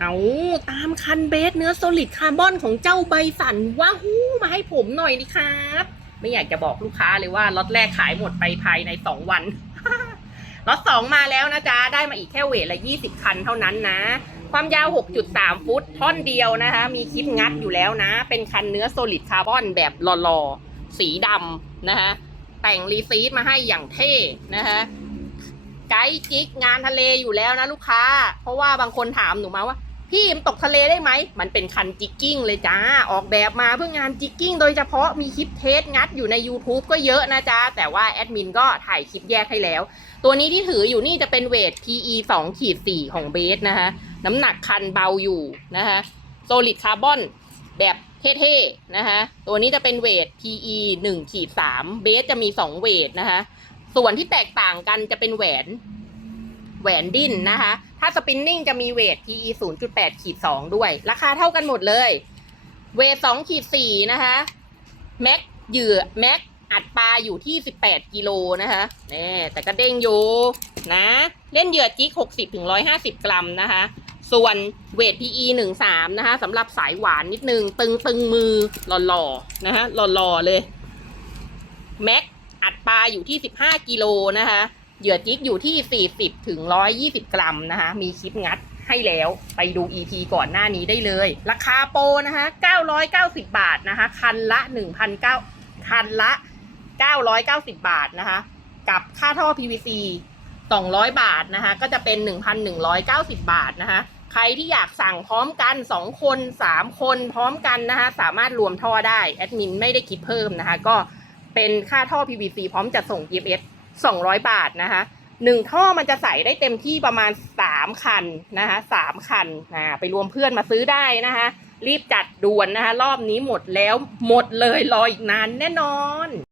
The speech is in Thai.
เอาตามคันเบสเนื้อโซลิดคาร์บอนของเจ้าใบสันว้าฮู้มาให้ผมหน่อยดิครับ ไม่อยากจะบอกลูกค้าเลยว่าล็อตแรกขายหมดไปภายใน2วันล็อตสองมาแล้วนะจ๊ะ ได้มาอีกแค่เวทละ20คันเท่านั้นนะ ความยาว 6.3 ฟุต ท่อนเดียวนะคะ มีคลิปงัดอยู่แล้วนะ เป็นคันเนื้อโซลิดคาร์บอนแบบหล่อๆ สีดำนะคะ แต่งรีซีดมาให้อย่างเท่นะคะไกด์กิ๊กงานทะเลอยู่แล้วนะลูกค้า เพราะว่าบางคนถามหนูมาว่า พี่มันตกทะเลได้ไหม มันเป็นคันจิกกิ้งเลยจ้า ออกแบบมาเพื่องานจิกกิ้งโดยเฉพาะมีคลิปเทสงัดอยู่ใน YouTube ก็เยอะนะจ๊ะแต่ว่าแอดมินก็ถ่ายคลิปแยกให้แล้ว ตัวนี้ที่ถืออยู่นี่จะเป็นเวท PE 2ขีด4ของเบสนะคะน้ำหนักคันเบาอยู่นะคะโซลิดคาร์บอนแบบเท่ๆนะคะตัวนี้จะเป็นเวท PE 1ขีด3เบสจะมี 2 เวทนะคะส่วนที่แตกต่างกันจะเป็นแหวน แหวนดิ้นนะคะ ถ้าสปินนิ่งจะมีเวท PE 0.8ขีด2ด้วย ราคาเท่ากันหมดเลย เวท2ขีด4นะคะ แม็กเหยื่อแม็กอัดปลาอยู่ที่ 18 กิโลนะคะนี่แต่ก็เด้งอยู่นะ เล่นเหยื่อจิก60ถึง150 กรัมนะคะ ส่วนเวท PE 13นะคะสำหรับสายหวานนิดนึง ตึงตึงมือหล่อๆนะคะหล่อๆเลย แม็กอัดปลาอยู่ที่ 15 กิโลนะคะ เหยื่อจิกอยู่ที่ 40ถึง120 กรัมนะคะ มีคลิปงัดให้แล้ว ไปดู EP ก่อนหน้านี้ได้เลย ราคาโปรนะคะ 990 บาทนะคะ คันละ1,900คันละ 990 บาทนะคะ กับค่าท่อ PVC 200 บาทนะคะ ก็จะเป็น 1,190 บาทนะคะ ใครที่อยากสั่งพร้อมกัน 2 คน 3 คนพร้อมกันนะคะ สามารถรวมท่อได้ แอดมินไม่ได้คิดเพิ่มนะคะ ก็เป็นค่าท่อ PVC พร้อมจัดส่ง EMS 200 บาทนะคะหนึ่งท่อมันจะใส่ได้เต็มที่ประมาณ3คันนะคะ3คันนะไปรวมเพื่อนมาซื้อได้นะคะ รีบจัดด่วนนะคะ รอบนี้หมดแล้วหมดเลยรออีกนานแน่นอน